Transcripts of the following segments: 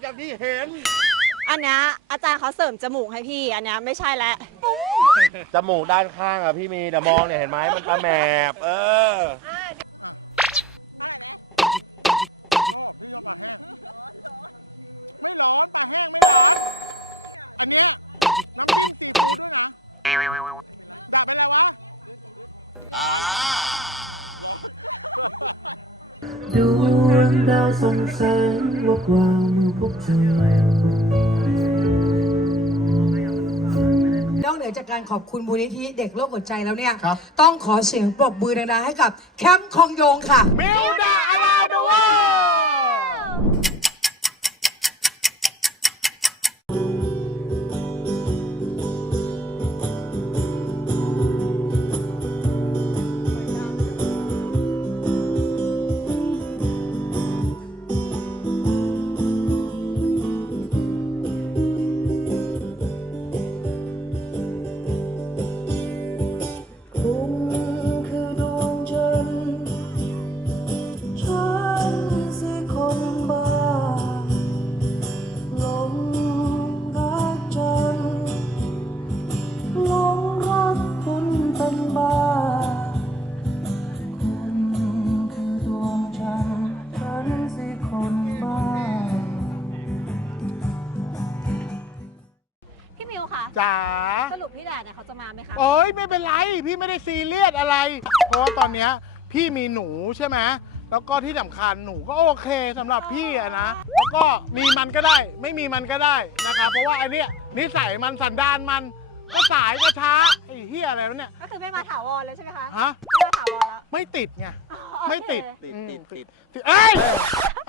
อย่างที่เห็น อันเนี้ยอาจารย์เขาเสริมจมูกให้พี่ อันเนี้ยไม่ใช่แล้ว จมูกด้านข้างอะพี่มีแต่มองเนี่ยเห็นไหมมันตาแมบ เออ นอกเหนือจากการขอบคุณมูลนิธิเด็กโรคหัวใจแล้วเนี่ย ครับ ต้องขอเสียงปรบมือดังๆให้กับแคมป์คองโยงค่ะ มิวดาอ จ๋า สรุปพี่แดดเนี่ยเขาจะมาไหมคะ โอ้ยไม่เป็นไร พี่ไม่ได้ซีเรียสอะไร เพราะว่าตอนเนี้ยพี่มีหนูใช่ไหมแล้วก็ที่สำคัญหนูก็โอเคสำหรับพี่อะนะ แล้วก็มีมันก็ได้ ไม่มีมันก็ได้นะครับเพราะว่าไอเนี้ยนิสัยมันสันดานมัน ก็สายก็ช้าไอ้เฮียอะไรวะเนี่ย ก็คือไม่มาถาวรเลยใช่ไหมคะฮะ ไม่มาถาวรแล้วไม่ติดไง อ๋อโอเค ไม่ติด ติดติดติดติดเอ้ย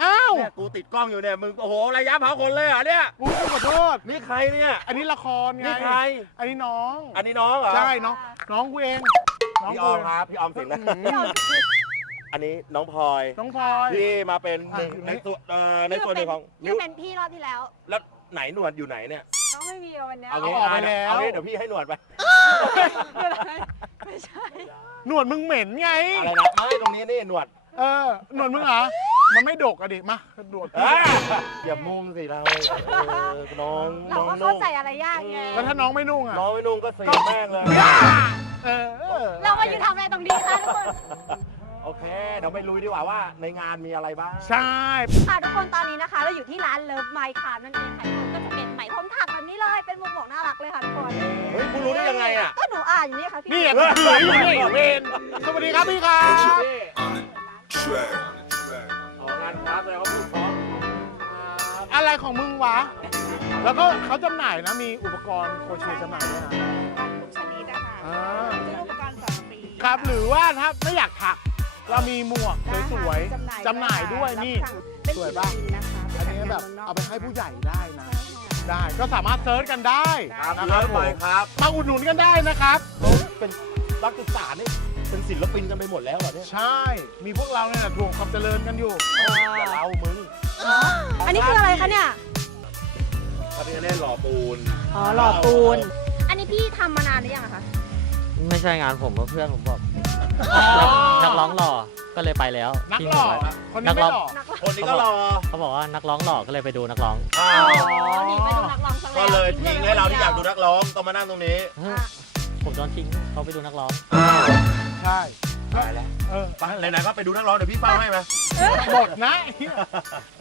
อ้าวเนี่ยกูติดกล้องอยู่เนี่ยมึงโอ้โหระยะเผาคนเลยเหรอเนี่ยกูขอโทษ นี่ใครเนี่ยอันนี้ละครไง นี่ใคร อันนี้น้อง อันนี้น้องเหรอใช่น้อง น้องกูเอง น้องพี่อกูอมเองครับพี่ออมสิงห์นะอืมอันนี้น้องพลอยน้องพลอย ที่มาเป็นอะในส่วนเอ่อในส่วนหนึ่งของนี่เป็นพี่รอบที่แล้วแล้วไหนหนวดอยู่ไหนเนี่ย เขาไม่มีวันเนี้ยเอางี้ออกไปแล้ว เอางี้เดี๋ยวพี่ให้หนวดไป ไม่ใช่ หนวดมึงเหม็นไง อะไรนะไม่ตรงนี้นี่หนวดเออ หนวดมึงเหรอ มันไม่ดกอะดิ มา หนวดเอ้ยอย่ามุ่งสิเราเออน้องเราน้องก็นุ่เข้างใจอะไรยากไงแล้วถ้าน้องไม่นุ่งอะน้องไม่นุ่งก็เสียแม่งเลย เออ เรามายืนทำอะไรตรงนี้คะทุกคน โอเค เดี๋ยวไปลุยดีกว่าว่าในงานมีอะไรบ้าง ใช่ ค่ะทุกคนตอนนี้นะคะ เราอยู่ที่ร้านเลิฟไมค์คานั่นเองค่ะ เลย เป็นมุมบอกน่ารักเลยค่ะทุกคนเฮ้ยคุณรู้ได้ยังไงอะ ก็หนูอ่านอยู่นี่ค่ะพี่นี่อะก็ถืออยู่นี่เวนสวัสดีครับพี่ครับนี่ออกงานครับเลยว่าถูกต้องอะไรของมึงวะ แล้วก็เขาจำหน่ายนะ มีอุปกรณ์โครเชต์จำหน่ายด้วยนะชนิดนะคะอ่า ซื้ออุปกรณ์สอนฟรีครับ หรือว่าถ้าไม่อยากถัก เรามีหมวกสวยๆจำหน่ายด้วยนี่เป็นสวยศิลปะปินนะคะอันนี้แบบเอาไปให้ผู้ใหญ่ได้นะ ได้ ก็สามารถเซิร์ชกันได้ครับนะคเลิรับฟผไปมครับ มาอุดหนุนกันได้นะครับ เขาเป็นนักศึกษานี่เป็นศิลปินกันไปหมดแล้วเหรอเนี่ยใช่ มีพวกเราเนี่ยแหละทวงความเจริญกันอยู่ แต่เรามึงอันนี้คืออะไรคะเนี่ย พระพิฆเนศหล่อปูนอ๋อ หล่อปูน อันนี้พี่ทำมานานหรือยังอะคะ ไม่ใช่งานผมก็เพื่อนผมบอกอ๋อนักร้องหล่อ ก็เลยไปแล้วนักที่หล่อผมไว้คนนี้ไม่หล่อนักร้องคนนี้ก็รอเขาบอกว่านักร้องหล่อก็เลยไปดูนักร้องอ้าอ๋วอหนีไปดูนักร้องซะแล้วก็เลยทิ้งให้เราที่อยากดูนักร้องต้องมานั่งตรงนี้ เฮ้ยผมโดนทิ้งเขาไปดูนักร้อง ใช่ ตายแล้วเออไปไหนๆก็ไปดูนักร้องเดี๋ยวพี่เฝ้าให้ไหมหมดนะ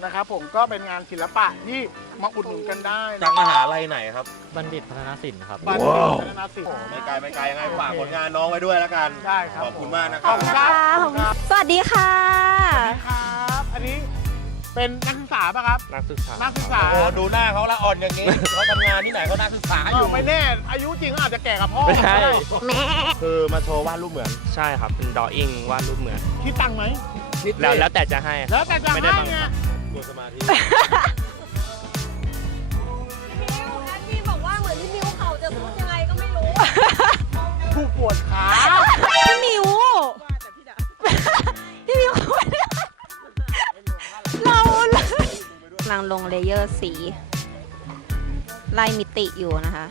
นะครับผมก็เป็นงานศิลปะที่มาอุดหนุนกันได้จากมหาลัยไหนครับ บัณฑิตพัฒนศิลป์ครับบัณฑิตพัฒนศิลป์ไม่ไกลไม่ไกลยังไงฝากผลงานน้องไว้ด้วยแล้วกันได้ครับขอบคุณมากนะคขรัอบ บคุณครับขอบคุณครับ สวัสดีค่ะ ครับ อันนี้ เป็นนักศึกษาป่ะครับ นักศึกษานักศึกษา โอ้ดูหน้าเขาละอ่อนอย่างนี้ เขาทำงานที่ไหนเขานักศึกษาออยู่ยู่ไม่แน่ อายุจริงก็อาจจะแก่กับพ่อไม่ใช่ คือมาโชว์วาดรูปเหมือน ใช่ครับ เป็นดออิงวาดรูปเหมือน คิดตังค์ไหมคิดแล้วแล้วแต่จะให้แล้วแต่จะไม่ได้ให้บังไงคับกดสมาธิำลังลงเลเยอร์สีลายมิติอยู่นะคะ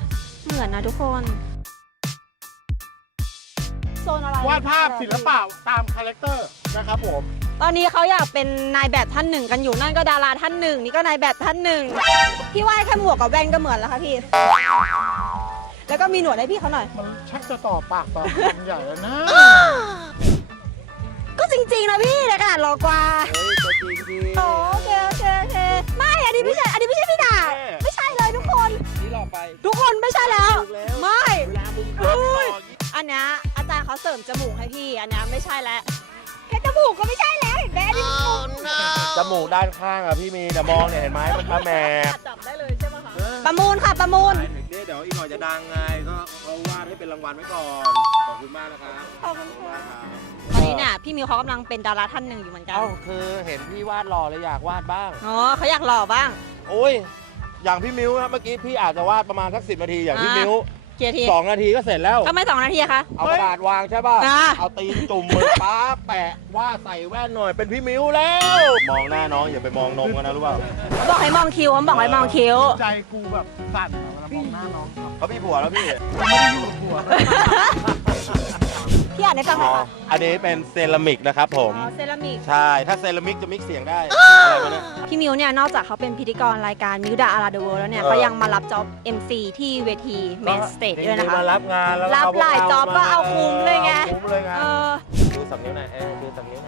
เหมือนนะทุกคนโซนอะไรวาดภาพศิลปะตามคาแรคเตอร์นะครับผม ตอนนี้เขาอยากเป็นนายแบบท่านหนึ่งกันอยู่นั่นก็ดาราท่านหนึ่งนี่ก็นายแบบท่านหนึ่งพี่ว่าแค่หมวกกับแว่นก็เหมือนแล้วค่ะพี่ แล้วก็มีหนวดให้พี่เขาหน่อย มันชักจะต่อปากต่อคำใหญ่แล้วนะก็จริงๆนะพี่ในขนาดรอกว่า เฮ้ยตัวจริงจริง โอเคโอเคโอเค ไม่อันนี้ไม่ใช่อันนี้ไม่ใช่พี่ดาไม่ใช่เลยทุกคน นี่หลอกไปทุกคนไม่ใช่แล้ว ถูกแล้วไม่ เวลามึงเฮ้ทำต่อยอย่างงี้อันเนี้ยอาจารย์เขาเสริมจมูกให้พี่ อันเนี้ยไม่ใช่แล้ว แค่จมูกก็ไม่ใช่แล้วเห็นไหมอันนี้มันจมูกด้านข้างอะพี่มีแต่มองเนี่ยเห็นไหมมันตาแหมกจับได้เลยใช่ไหมคะประมูลค่ะประมูล หมายถึงเนี่ยเดี๋ยวอีกหน่อยจะดังไงก็เขาวาดให้เป็นรางวัลไว้ก่อน ขอบคุณมากนะครับขอบคุณค่ะ มากครับ ตอนนี้เนี่ยพี่มิวเขากำลังเป็นดาราท่านหนึ่งอยู่เหมือนกัน เอ้าคือเห็นพี่วาดหล่อเลยอยากวาดบ้าง อ๋อเขาอยากหล่อบ้าง โอ้ย อย่างพี่มิ้วนะเมื่อกี้พี่อาจจะวาดประมาณสักสินาทีอย่างพี่อ่ามิ้ว เกียร์ทีสองนาทีก็เสร็จแล้ว ทำไมสองนาทีอะคะ เอากระดาษวางใช่ป่ะ อ่า เอาตีนจุ่มมือป้าแปะวาดใส่แว่นหน่อยเป็นพี่มิ้วแล้ว มองหน้าน้องอย่าไปมองนมกันนะรู้เปล่าบอกให้มองคิ้วผมบอกให้มองคิ้ว ใจกูแบบสั่นอะเวลามองหน้าน้องครับเขาพี่ผัวแล้วพี่ ไม่ได้อยู่กับผัว พี่อ่านให้ฟังหน่อยค่ะอันนี้เป็นเซรามิกนะครับผม อ๋อเซรามิก ใช่ ถ้าเซรามิกจะมิกเสียงได้อะไรวะเนี่ย พี่มิวเนี่ยนอกจากเขาเป็นพิธีกรรายการมิวดาอาราเดเวิร์แล้วเนี่ยเออ เขายังมารับจ็อบ MC ที่เวทีเมนสเตจด้วยนะคะ มารับงานแล้วรับเอพวกหลายเรจ็อบก็เอาคุ้มเลยไง อาคุ้มเลยไงเออชูสามนิ้วหน่อยเออชูสามนิ้ว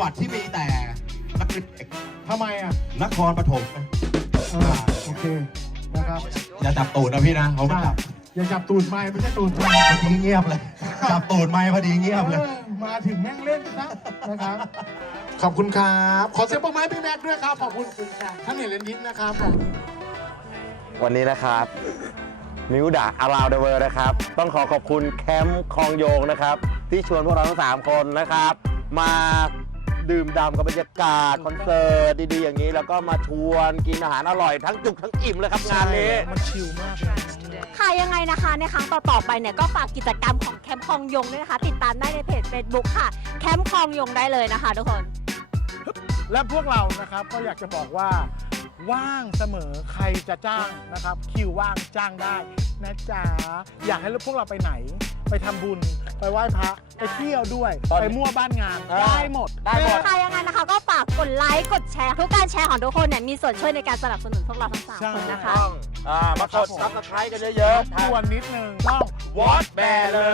วัดที่มีแต่นักเรียนเด็กทำไมอะนครปฐมเออโอเคนะครับ อย่าจับตูดนะพี่นะเขาไม่จับอย่าจับตูดไม้ไม่ใช่ตูดไม้พอดีเงียบเลย จับตูดไม่พอดีเงียบเลยเออมาถึงแม่งเล่นนะนะครับ ขอบคุณครับ ขอเสียงปรบมือให้พี่แม็กซ์ด้วยครับ ขอบคุณท่านเห็นเลนยินนะครับวันนี้นะครับ มิวดาอาราวเดเวอร์นะครับ ต้องขอขอบคุณแคมป์คลองโยงนะครับ ที่ชวนพวกเราทั้ง3คนนะครับ มา ดื่มด่ำกับบรรยากาศคอนเสิร์ตดีๆอย่างนี้ แล้วก็มาชวนกินอาหารอร่อยทั้งจุกทั้งอิ่มเลยครับงานนี้ มันชิลมากเลย Tracks today. ค่ะยังไงนะคะในครั้งต่อๆไปเนี่ยก็ฝากกิจกรรมของแคมป์คลองยงด้วยนะคะ ติดตามได้ในเพจ Facebook ค่ะ แคมป์คลองยงได้เลยนะคะ ทุกคน และพวกเรานะครับก็อยากจะบอกว่า ว่างเสมอใครจะจ้างนะครับ คิวว่างจ้างได้นะจ๊ะอยากให้พวกเราไปไหน ไปทำบุญไปไหว้พระไปเที่ยวด้วย ตอนนี้ไปมั่วบ้านงานเออได้หมดได้หมดค่ะยังไงนะคะก็ฝากกดไลค์กดแชร์ทุกการแชร์ของทุกคนเนี่ยมีส่วนช่วยในการสนับสนุนพวกเราทั้งสามใช่คนนะคะ ต้องอ่ามากดซับสไครต์กันเยอะๆทวนนิดนึงต้องวอตแบร์เลิ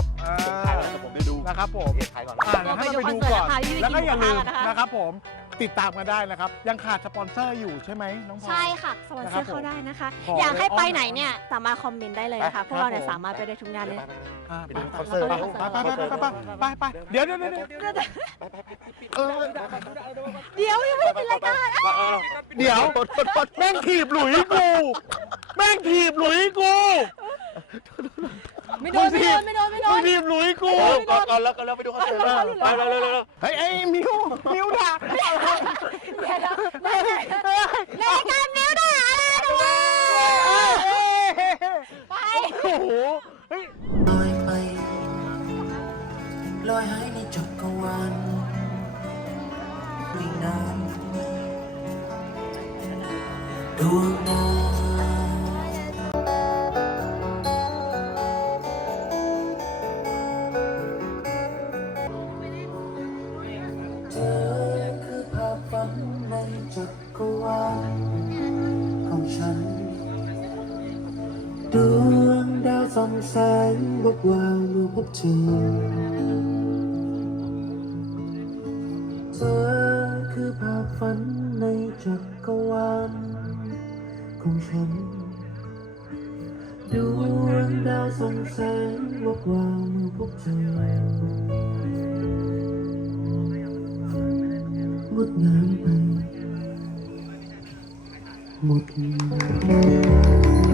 ฟอ่าขายแล้วผมได้ดูนะครับผม เอกขายก่อนอ่าให้เราไปดูก่อนเราไปดูคอนเสิร์ตนะคะแล้วก็อย่าลืมที่กินหมูกระทะกันนะคะนะครับผม ติดตามกันได้นะครับ ยังขาดสปอนเซอร์อยู่ใช่ไหมน้องพลอย ใช่ค่ะสปอนเซอร์นะครับผมเข้าได้นะคะ ขออยากให้ไปอ้อมไหนเนี่ยสามารถคอมเมนต์ได้เลยนะคะไปพวกเราเนี่ยครับผมสามารถไปได้ทุกงานเลยอ่าไปไปดูไปคอนเสิร์ตไปไปไปไปไปเดี๋ยวเดี๋ยวเดี๋ยวเดี๋ยวเออเดี๋ยวยังไม่ได้ปิดรายการเดี๋ยวแม่งถีบหลุยกู แม่งถีบหลุยกู ไม่โดนไม่โดนไม่โดนไม่โดมึงนถีบหลุยกูก่อนก่อนแล้วก่อนแล้วไปดูคอนเสิร์ตเลยไปเร็วเร็วเร็วเฮ้ยไอ้มิวมิวด่าในรายการนิ้วด่าอะไรนะวะไปโอ้โหเฮ้ยลอยไปลอยหายในจักรวาลไม่นานดวง คือภาพฝันในจักรวาลของฉันดวงดาวส่องแสงวบวาวเมื่อพบเธองดงามไปหมด